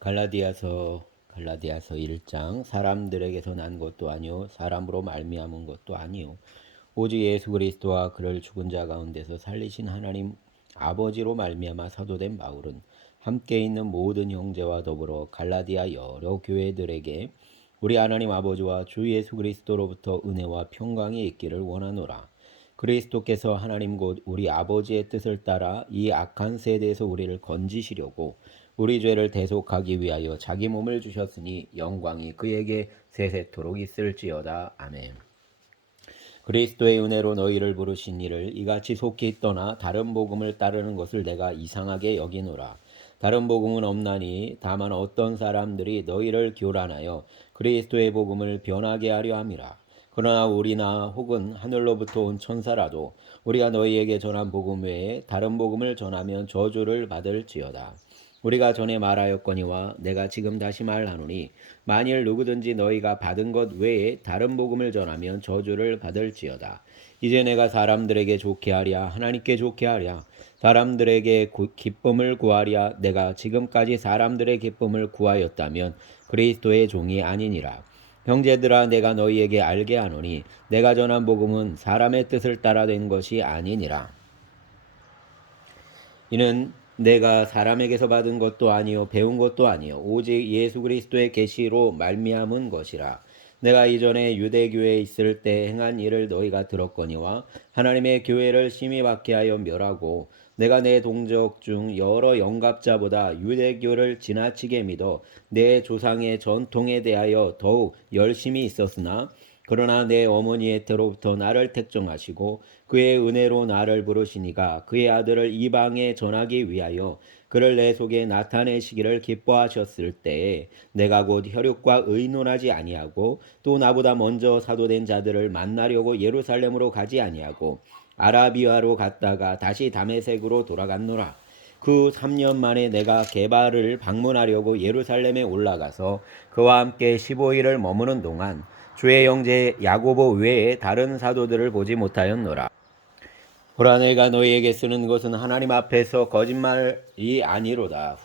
갈라디아서 1장. 사람들에게서 난 것도 아니요 사람으로 말미암은 것도 아니요 오직 예수 그리스도와 그를 죽은 자 가운데서 살리신 하나님 아버지로 말미암아 사도된 바울은 함께 있는 모든 형제와 더불어 갈라디아 여러 교회들에게 우리 하나님 아버지와 주 예수 그리스도로부터 은혜와 평강이 있기를 원하노라. 그리스도께서 하나님 곧 우리 아버지의 뜻을 따라 이 악한 세대에서 우리를 건지시려고 우리 죄를 대속하기 위하여 자기 몸을 주셨으니 영광이 그에게 세세토록 있을지어다. 아멘. 그리스도의 은혜로 너희를 부르신 이를 이같이 속히 떠나 다른 복음을 따르는 것을 내가 이상하게 여기노라. 다른 복음은 없나니 다만 어떤 사람들이 너희를 교란하여 그리스도의 복음을 변하게 하려 함이라. 그러나 우리나 혹은 하늘로부터 온 천사라도 우리가 너희에게 전한 복음 외에 다른 복음을 전하면 저주를 받을지어다. 우리가 전에 말하였거니와 내가 지금 다시 말하노니 만일 누구든지 너희가 받은 것 외에 다른 복음을 전하면 저주를 받을지어다. 이제 내가 사람들에게 좋게 하랴 하나님께 좋게 하랴 사람들에게 기쁨을 구하랴 내가 지금까지 사람들의 기쁨을 구하였다면 그리스도의 종이 아니니라. 형제들아 내가 너희에게 알게 하노니 내가 전한 복음은 사람의 뜻을 따라 된 것이 아니니라. 이는 내가 사람에게서 받은 것도 아니요 배운 것도 아니요 오직 예수 그리스도의 계시로 말미암은 것이라. 내가 이전에 유대교회에 있을 때 행한 일을 너희가 들었거니와 하나님의 교회를 심히 박해하여 멸하고 내가 내 동족 중 여러 영갑자보다 유대교를 지나치게 믿어 내 조상의 전통에 대하여 더욱 열심히 있었으나 그러나 내 어머니의 때로부터 나를 택정하시고 그의 은혜로 나를 부르시니가 그의 아들을 이방에 전하기 위하여 그를 내 속에 나타내시기를 기뻐하셨을 때에 내가 곧 혈육과 의논하지 아니하고 또 나보다 먼저 사도된 자들을 만나려고 예루살렘으로 가지 아니하고 아라비아로 갔다가 다시 다메섹으로 돌아갔노라. 그 3년 만에 내가 게바를 방문하려고 예루살렘에 올라가서 그와 함께 15일을 머무는 동안 주의 형제 야고보 외에 다른 사도들을 보지 못하였노라. 보라 내가 너희에게 쓰는 것은 하나님 앞에서 거짓말이 아니로다.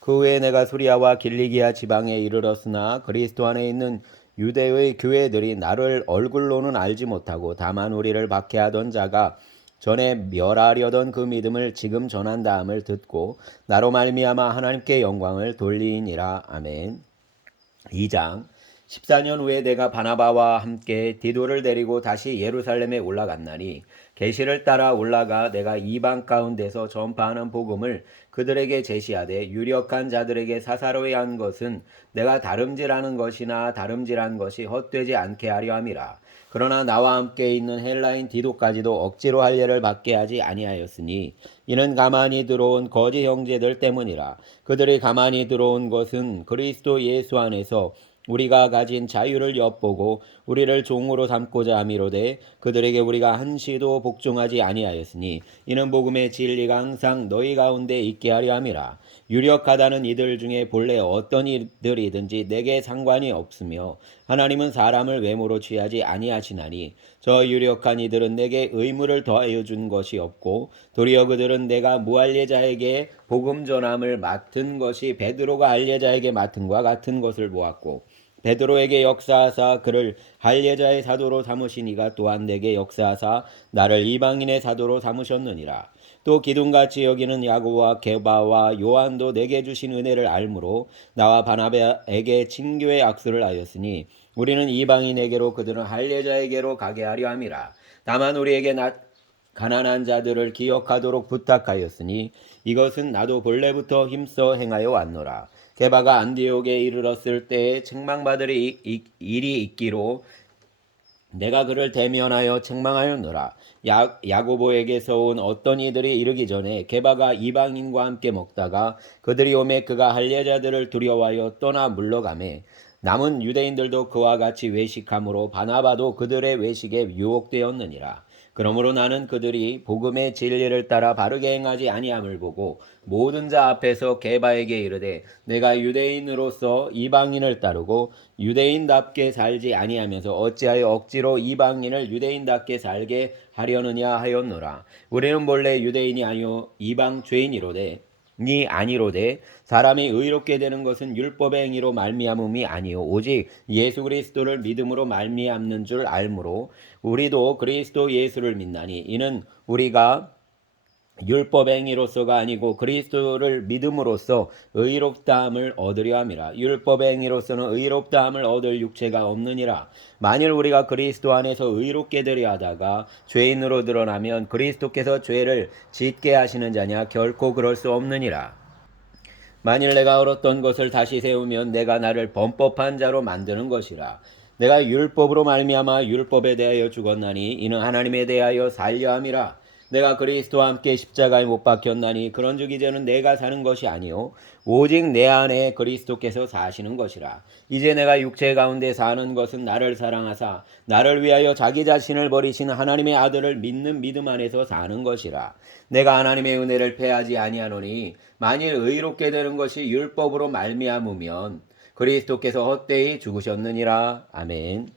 그 후에 내가 수리아와 길리기아 지방에 이르렀으나 그리스도 안에 있는 유대의 교회들이 나를 얼굴로는 알지 못하고 다만 우리를 박해하던 자가 전에 멸하려던 그 믿음을 지금 전한다함을 듣고 나로 말미암아 하나님께 영광을 돌리니라. 아멘. 2장. 14년 후에 내가 바나바와 함께 디도를 데리고 다시 예루살렘에 올라갔나니 계시를 따라 올라가 내가 이방 가운데서 전파하는 복음을 그들에게 제시하되 유력한 자들에게 사사로이 한 것은 내가 다름질하는 것이나 다름질한 것이 헛되지 않게 하려 함이라. 그러나 나와 함께 있는 헬라인 디도까지도 억지로 할례를 받게 하지 아니하였으니 이는 가만히 들어온 거짓 형제들 때문이라. 그들이 가만히 들어온 것은 그리스도 예수 안에서 우리가 가진 자유를 엿보고 우리를 종으로 삼고자 함이로되 그들에게 우리가 한시도 복종하지 아니하였으니 이는 복음의 진리가 항상 너희 가운데 있게 하려 함이라. 유력하다는 이들 중에 본래 어떤 이들이든지 내게 상관이 없으며 하나님은 사람을 외모로 취하지 아니하시나니 저 유력한 이들은 내게 의무를 더하여 준 것이 없고 도리어 그들은 내가 무할례자에게 복음 전함을 맡은 것이 베드로가 할례자에게 맡은과 같은 것을 보았고 베드로에게 역사하사 그를 할례자의 사도로 삼으시니가 또한 내게 역사하사 나를 이방인의 사도로 삼으셨느니라. 또 기둥같이 여기는 야고보와 게바와 요한도 내게 주신 은혜를 알므로 나와 바나바에게 친교의 악수를 하였으니 우리는 이방인에게로 그들은 할례자에게로 가게 하려 함이라. 다만 우리에게 가난한 자들을 기억하도록 부탁하였으니 이것은 나도 본래부터 힘써 행하여 왔노라. 게바가 안디옥에 이르렀을 때에 책망받을 일이 있기로 내가 그를 대면하여 책망하였노라. 야고보에게서 온 어떤 이들이 이르기 전에 게바가 이방인과 함께 먹다가 그들이 오매 그가 할례자들을 두려워하여 떠나 물러가매 남은 유대인들도 그와 같이 외식함으로 바나바도 그들의 외식에 유혹되었느니라. 그러므로 나는 그들이 복음의 진리를 따라 바르게 행하지 아니함을 보고 모든 자 앞에서 게바에게 이르되 내가 유대인으로서 이방인을 따르고 유대인답게 살지 아니하면서 어찌하여 억지로 이방인을 유대인답게 살게 하려느냐 하였노라. 우리는 본래 유대인이 아니요 이방 죄인이로되 니 아니로되 사람이 의롭게 되는 것은 율법의 행위로 말미암음이 아니요 오직 예수 그리스도를 믿음으로 말미암는 줄 알므로 우리도 그리스도 예수를 믿나니 이는 우리가 율법 행위로서가 아니고 그리스도를 믿음으로써 의롭다함을 얻으려 함이라. 율법 행위로서는 의롭다함을 얻을 육체가 없느니라. 만일 우리가 그리스도 안에서 의롭게 되려 하다가 죄인으로 드러나면 그리스도께서 죄를 짓게 하시는 자냐 결코 그럴 수 없느니라. 만일 내가 얻었던 것을 다시 세우면 내가 나를 범법한 자로 만드는 것이라. 내가 율법으로 말미암아 율법에 대하여 죽었나니 이는 하나님에 대하여 살려 함이라. 내가 그리스도와 함께 십자가에 못 박혔나니 그런즉 이제는 내가 사는 것이 아니요 오직 내 안에 그리스도께서 사시는 것이라. 이제 내가 육체 가운데 사는 것은 나를 사랑하사 나를 위하여 자기 자신을 버리신 하나님의 아들을 믿는 믿음 안에서 사는 것이라. 내가 하나님의 은혜를 패하지 아니하노니 만일 의롭게 되는 것이 율법으로 말미암으면 그리스도께서 헛되이 죽으셨느니라. 아멘.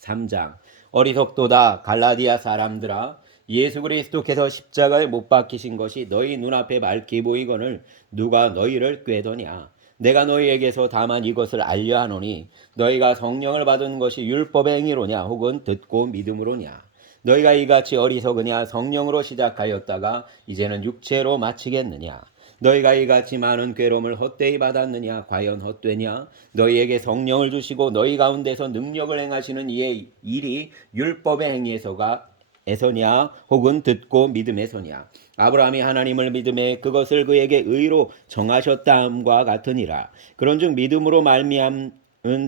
3장. 어리석도다 갈라디아 사람들아, 예수 그리스도께서 십자가에 못 박히신 것이 너희 눈앞에 밝히 보이거늘 누가 너희를 꾀더냐. 내가 너희에게서 다만 이것을 알려 하노니 너희가 성령을 받은 것이 율법의 행위로냐 혹은 듣고 믿음으로냐. 너희가 이같이 어리석으냐. 성령으로 시작하였다가 이제는 육체로 마치겠느냐. 너희가 이같이 많은 괴로움을 헛되이 받았느냐. 과연 헛되냐. 너희에게 성령을 주시고 너희 가운데서 능력을 행하시는 이의 일이 율법의 행위에서가 에서냐 혹은 듣고 믿음에서냐. 아브라함이 하나님을 믿음에 그것을 그에게 의로 정하셨다함과 같으니라. 그런즉 믿음으로 말미암은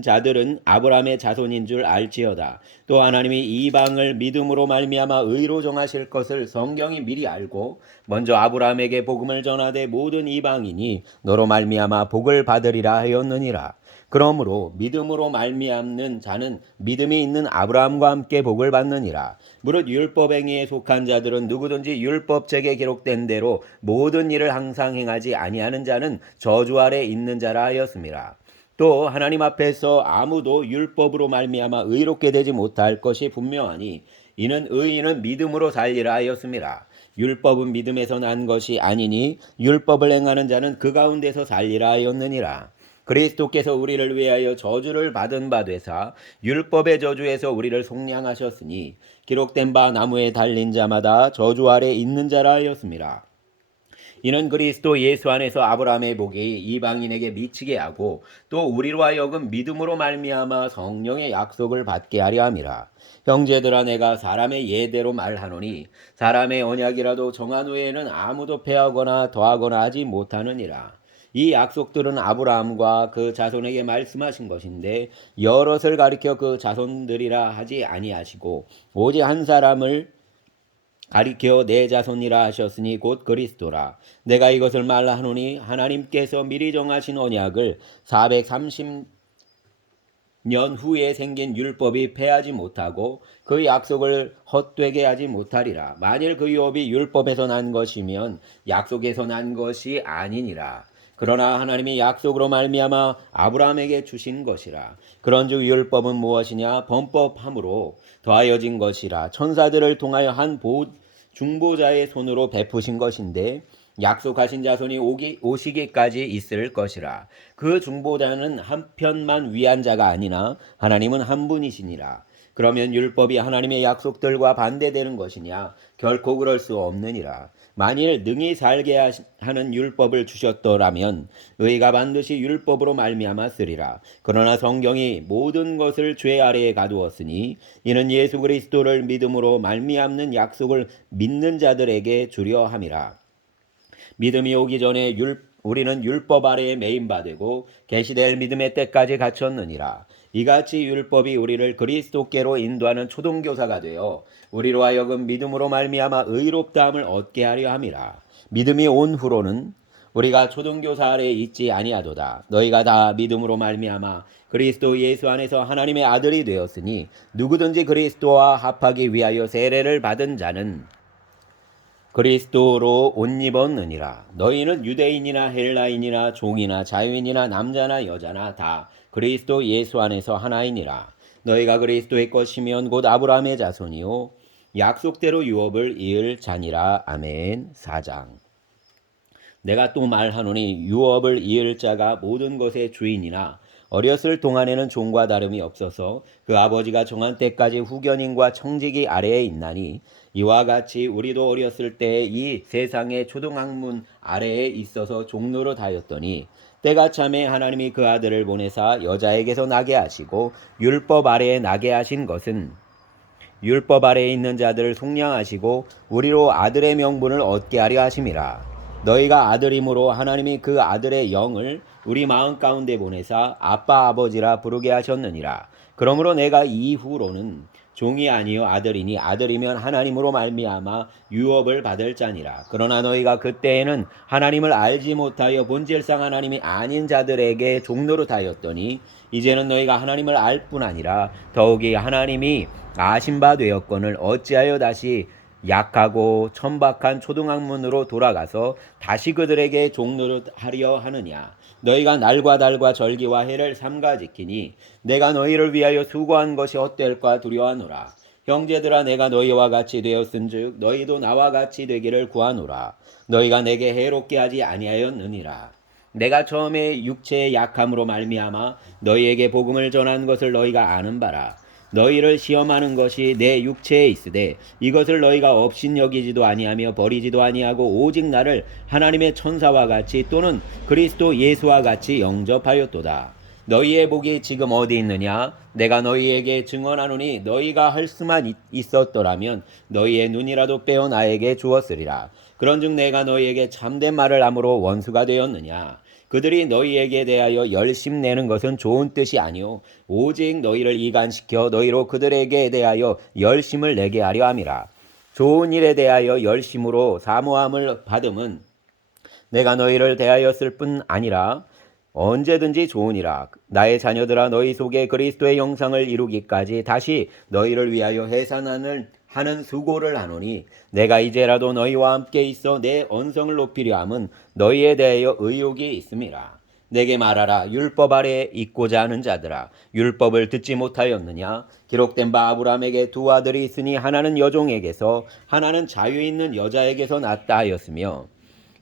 자들은 아브라함의 자손인 줄 알지어다. 또 하나님이 이방을 믿음으로 말미암아 의로 정하실 것을 성경이 미리 알고 먼저 아브라함에게 복음을 전하되 모든 이방인이 너로 말미암아 복을 받으리라 하였느니라. 그러므로 믿음으로 말미암는 자는 믿음이 있는 아브라함과 함께 복을 받느니라. 무릇 율법 행위에 속한 자들은 누구든지 율법책에 기록된 대로 모든 일을 항상 행하지 아니하는 자는 저주 아래 있는 자라 하였습니다. 또 하나님 앞에서 아무도 율법으로 말미암아 의롭게 되지 못할 것이 분명하니 이는 의인은 믿음으로 살리라 하였습니다. 율법은 믿음에서 난 것이 아니니 율법을 행하는 자는 그 가운데서 살리라 하였느니라. 그리스도께서 우리를 위하여 저주를 받은 바 되사 율법의 저주에서 우리를 속량하셨으니 기록된 바 나무에 달린 자마다 저주 아래 있는 자라 하였습니다. 이는 그리스도 예수 안에서 아브라함의 복이 이방인에게 미치게 하고 또 우리로 하여금 믿음으로 말미암아 성령의 약속을 받게 하려 함이라. 형제들아, 내가 사람의 예대로 말하노니 사람의 언약이라도 정한 후에는 아무도 패하거나 더하거나 하지 못하느니라. 이 약속들은 아브라함과 그 자손에게 말씀하신 것인데 여럿을 가리켜 그 자손들이라 하지 아니하시고 오직 한 사람을 가리켜 내 자손이라 하셨으니 곧 그리스도라. 내가 이것을 말하노니 하나님께서 미리 정하신 언약을 430년 후에 생긴 율법이 패하지 못하고 그 약속을 헛되게 하지 못하리라. 만일 그 율법이 율법에서 난 것이면 약속에서 난 것이 아니니라. 그러나 하나님이 약속으로 말미암아 아브라함에게 주신 것이라. 그런즉 율법은 무엇이냐? 범법함으로 더하여진 것이라. 천사들을 통하여 한 중보자의 손으로 베푸신 것인데 약속하신 자손이 오시기까지 있을 것이라. 그 중보자는 한편만 위한 자가 아니나 하나님은 한 분이시니라. 그러면 율법이 하나님의 약속들과 반대되는 것이냐? 결코 그럴 수 없느니라. 만일 능히 살게 하는 율법을 주셨더라면 의가 반드시 율법으로 말미암았으리라. 그러나 성경이 모든 것을 죄 아래에 가두었으니 이는 예수 그리스도를 믿음으로 말미암는 약속을 믿는 자들에게 주려 함이라. 믿음이 오기 전에 우리는 율법 아래에 매인바 되고 계시될 믿음의 때까지 갇혔느니라. 이같이 율법이 우리를 그리스도께로 인도하는 초동교사가 되어 우리로 하여금 믿음으로 말미암아 의롭다함을 얻게 하려 함이라. 믿음이 온 후로는 우리가 초동교사 아래에 있지 아니하도다. 너희가 다 믿음으로 말미암아 그리스도 예수 안에서 하나님의 아들이 되었으니 누구든지 그리스도와 합하기 위하여 세례를 받은 자는 그리스도로 옷 입었느니라. 너희는 유대인이나 헬라인이나 종이나 자유인이나 남자나 여자나 다 그리스도 예수 안에서 하나이니라. 너희가 그리스도의 것이면 곧 아브라함의 자손이요 약속대로 유업을 이을 자니라. 아멘. 4장. 내가 또 말하노니 유업을 이을 자가 모든 것의 주인이나 어렸을 동안에는 종과 다름이 없어서 그 아버지가 정한 때까지 후견인과 청지기 아래에 있나니 이와 같이 우리도 어렸을 때 이 세상의 초등학문 아래에 있어서 종노릇 하였더니 때가 참에 하나님이 그 아들을 보내사 여자에게서 나게 하시고 율법 아래에 나게 하신 것은 율법 아래에 있는 자들을 속량하시고 우리로 아들의 명분을 얻게 하려 하심이라. 너희가 아들이므로 하나님이 그 아들의 영을 우리 마음 가운데 보내사 아빠 아버지라 부르게 하셨느니라. 그러므로 내가 이후로는 종이 아니요 아들이니 아들이면 하나님으로 말미암아 유업을 받을 자니라. 그러나 너희가 그때에는 하나님을 알지 못하여 본질상 하나님이 아닌 자들에게 종노릇하였더니 이제는 너희가 하나님을 알 뿐 아니라 더욱이 하나님이 아신 바 되었거늘 어찌하여 다시 약하고 천박한 초등학문으로 돌아가서 다시 그들에게 종노릇하려 하느냐. 너희가 날과 달과 절기와 해를 삼가 지키니 내가 너희를 위하여 수고한 것이 헛될까 두려워하노라. 형제들아 내가 너희와 같이 되었은즉 너희도 나와 같이 되기를 구하노라. 너희가 내게 해롭게 하지 아니하였느니라. 내가 처음에 육체의 약함으로 말미암아 너희에게 복음을 전한 것을 너희가 아는 바라. 너희를 시험하는 것이 내 육체에 있으되 이것을 너희가 업신여기지도 아니하며 버리지도 아니하고 오직 나를 하나님의 천사와 같이 또는 그리스도 예수와 같이 영접하였도다. 너희의 복이 지금 어디 있느냐? 내가 너희에게 증언하노니 너희가 할 수만 있었더라면 너희의 눈이라도 빼어 나에게 주었으리라. 그런즉 내가 너희에게 참된 말을 함으로 원수가 되었느냐? 그들이 너희에게 대하여 열심 내는 것은 좋은 뜻이 아니오 오직 너희를 이간시켜 너희로 그들에게 대하여 열심을 내게 하려 함이라. 좋은 일에 대하여 열심으로 사모함을 받음은 내가 너희를 대하였을 뿐 아니라 언제든지 좋으니라. 나의 자녀들아 너희 속에 그리스도의 형상을 이루기까지 다시 너희를 위하여 해산하는 수고를 하노니 내가 이제라도 너희와 함께 있어 내 언성을 높이려 함은 너희에 대하여 의욕이 있음이라. 내게 말하라. 율법 아래 있고자 하는 자들아 율법을 듣지 못하였느냐? 기록된 바 아브라함에게 두 아들이 있으니 하나는 여종에게서 하나는 자유 있는 여자에게서 났다 하였으며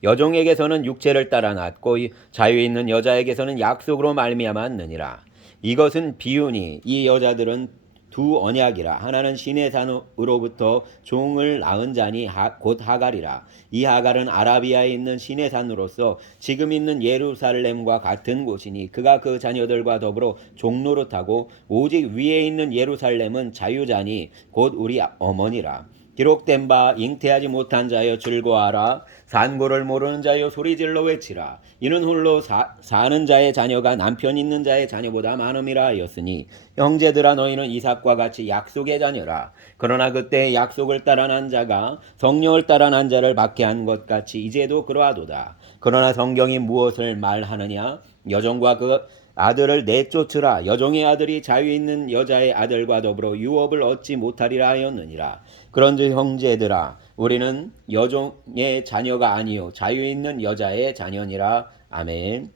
여종에게서는 육체를 따라 났고 자유 있는 여자에게서는 약속으로 말미암았느니라. 이것은 비유니 이 여자들은 두 언약이라. 하나는 신의 산으로부터 종을 낳은 자니 곧 하갈이라. 이 하갈은 아라비아에 있는 신의 산으로서 지금 있는 예루살렘과 같은 곳이니 그가 그 자녀들과 더불어 종노릇하고 오직 위에 있는 예루살렘은 자유자니 곧 우리 어머니라. 기록된 바 잉태하지 못한 자여 즐거워하라. 산고를 모르는 자여 소리질러 외치라. 이는 홀로 사는 자의 자녀가 남편 있는 자의 자녀보다 많음이라 하였으니 형제들아 너희는 이삭과 같이 약속의 자녀라. 그러나 그때 약속을 따라 난 자가 성령을 따라 난 자를 받게 한 것 같이 이제도 그러하도다. 그러나 성경이 무엇을 말하느냐? 여종과 그 아들을 내쫓으라. 여종의 아들이 자유 있는 여자의 아들과 더불어 유업을 얻지 못하리라 하였느니라. 그런즉 형제들아 우리는 여종의 자녀가 아니요 자유 있는 여자의 자녀니라. 아멘.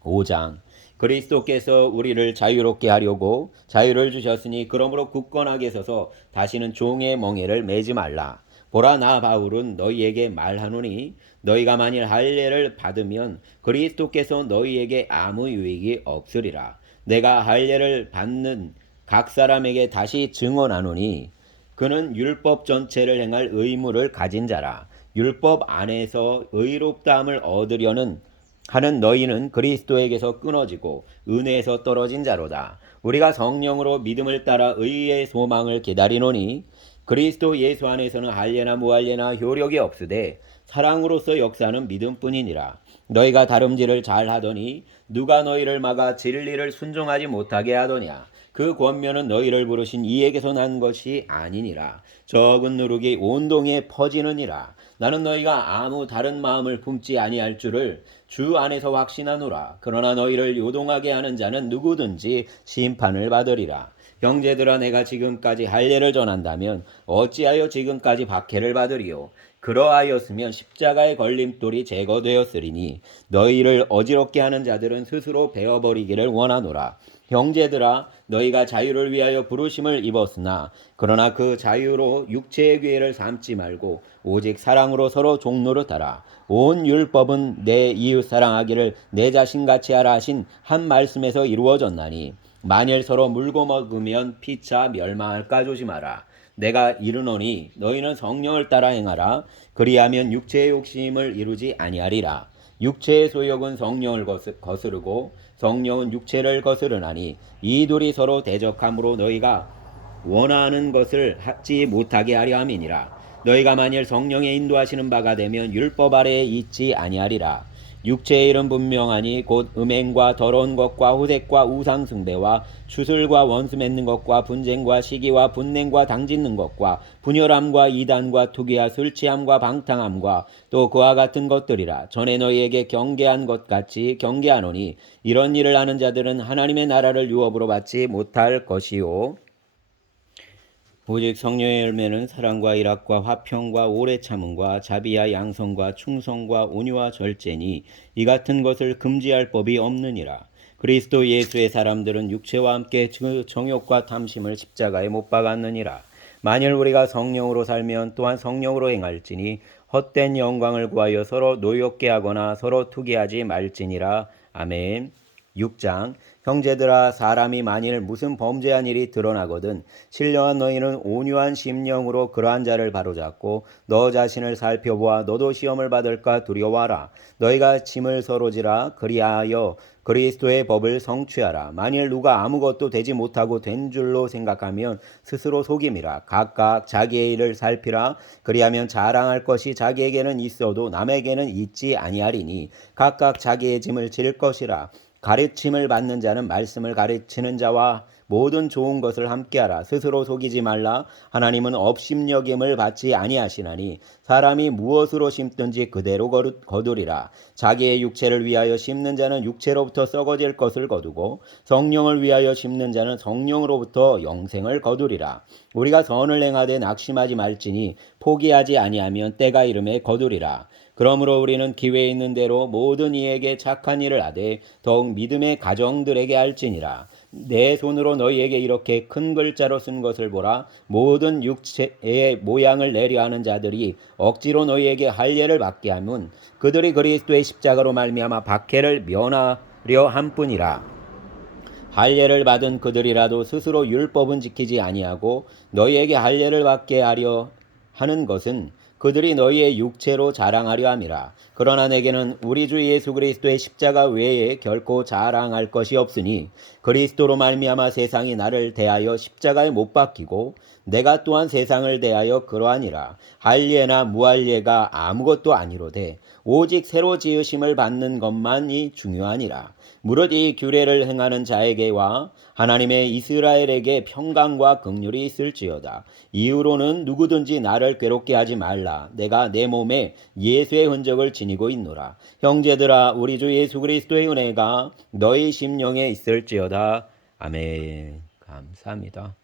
5장. 그리스도께서 우리를 자유롭게 하려고 자유를 주셨으니 그러므로 굳건하게 서서 다시는 종의 멍에를 매지 말라. 보라 나 바울은 너희에게 말하노니 너희가 만일 할례를 받으면 그리스도께서 너희에게 아무 유익이 없으리라. 내가 할례를 받는 각 사람에게 다시 증언하노니 그는 율법 전체를 행할 의무를 가진 자라. 율법 안에서 의롭다함을 얻으려는 하는 너희는 그리스도에게서 끊어지고 은혜에서 떨어진 자로다. 우리가 성령으로 믿음을 따라 의의 소망을 기다리노니 그리스도 예수 안에서는 할례나 무할례나 효력이 없으되 사랑으로서 역사하는 믿음뿐이니라. 너희가 다름질을 잘하더니 누가 너희를 막아 진리를 순종하지 못하게 하더냐? 그 권면은 너희를 부르신 이에게서 난 것이 아니니라. 적은 누룩이 온 동에 퍼지느니라. 나는 너희가 아무 다른 마음을 품지 아니할 줄을 주 안에서 확신하노라. 그러나 너희를 요동하게 하는 자는 누구든지 심판을 받으리라. 형제들아 내가 지금까지 할례를 전한다면 어찌하여 지금까지 박해를 받으리요? 그러하였으면 십자가의 걸림돌이 제거되었으리니 너희를 어지럽게 하는 자들은 스스로 베어버리기를 원하노라. 형제들아 너희가 자유를 위하여 부르심을 입었으나 그러나 그 자유로 육체의 기회를 삼지 말고 오직 사랑으로 서로 종노릇하라. 온 율법은 내 이웃 사랑하기를 내 자신같이 하라 하신 한 말씀에서 이루어졌나니 만일 서로 물고 먹으면 피차 멸망할까 조심하라. 내가 이르노니 너희는 성령을 따라 행하라. 그리하면 육체의 욕심을 이루지 아니하리라. 육체의 소욕은 성령을 거스르고 성령은 육체를 거스르나니 이 둘이 서로 대적함으로 너희가 원하는 것을 하지 못하게 하려 함이니라. 너희가 만일 성령의 인도하시는 바가 되면 율법 아래에 있지 아니하리라. 육체의 일은 분명하니 곧 음행과 더러운 것과 호색과 우상 숭배와 추술과 원수 맺는 것과 분쟁과 시기와 분냉과 당짓는 것과 분열함과 이단과 투기와 술 취함과 방탕함과 또 그와 같은 것들이라. 전에 너희에게 경계한 것 같이 경계하노니 이런 일을 하는 자들은 하나님의 나라를 유업으로 받지 못할 것이요. 오직 성령의 열매는 사랑과 일학과 화평과 오래 참음과 자비와 양성과 충성과 온유와 절제니 이 같은 것을 금지할 법이 없느니라. 그리스도 예수의 사람들은 육체와 함께 정욕과 탐심을 십자가에 못 박았느니라. 만일 우리가 성령으로 살면 또한 성령으로 행할지니 헛된 영광을 구하여 서로 노엽게 하거나 서로 투기하지 말지니라. 아멘. 6장. 형제들아, 사람이 만일 무슨 범죄한 일이 드러나거든 신령한 너희는 온유한 심령으로 그러한 자를 바로잡고 너 자신을 살펴보아 너도 시험을 받을까 두려워하라. 너희가 짐을 서로 지라. 그리하여 그리스도의 법을 성취하라. 만일 누가 아무것도 되지 못하고 된 줄로 생각하면 스스로 속임이라. 각각 자기의 일을 살피라. 그리하면 자랑할 것이 자기에게는 있어도 남에게는 있지 아니하리니 각각 자기의 짐을 질 것이라. 가르침을 받는 자는 말씀을 가르치는 자와 모든 좋은 것을 함께하라. 스스로 속이지 말라. 하나님은 업심여김을 받지 아니하시나니 사람이 무엇으로 심든지 그대로 거두리라. 자기의 육체를 위하여 심는 자는 육체로부터 썩어질 것을 거두고 성령을 위하여 심는 자는 성령으로부터 영생을 거두리라. 우리가 선을 행하되 낙심하지 말지니 포기하지 아니하면 때가 이름에 거두리라. 그러므로 우리는 기회 있는 대로 모든 이에게 착한 일을 하되 더욱 믿음의 가정들에게 할지니라. 내 손으로 너희에게 이렇게 큰 글자로 쓴 것을 보라. 모든 육체의 모양을 내려 하는 자들이 억지로 너희에게 할례를 받게 하면 그들이 그리스도의 십자가로 말미암아 박해를 면하려 함뿐이라. 할례를 받은 그들이라도 스스로 율법은 지키지 아니하고 너희에게 할례를 받게 하려 하는 것은 그들이 너희의 육체로 자랑하려 함이라. 그러나 내게는 우리 주 예수 그리스도의 십자가 외에 결코 자랑할 것이 없으니 그리스도로 말미암아 세상이 나를 대하여 십자가에 못 박히고 내가 또한 세상을 대하여 그러하니라. 할례나 무할례가 아무것도 아니로되 오직 새로 지으심을 받는 것만이 중요하니라. 무릇 이 규례를 행하는 자에게와 하나님의 이스라엘에게 평강과 긍휼이 있을지어다. 이후로는 누구든지 나를 괴롭게 하지 말라. 내가 내 몸에 예수의 흔적을 지니고 있노라. 형제들아, 우리 주 예수 그리스도의 은혜가 너희 심령에 있을지어다. 아멘. 감사합니다.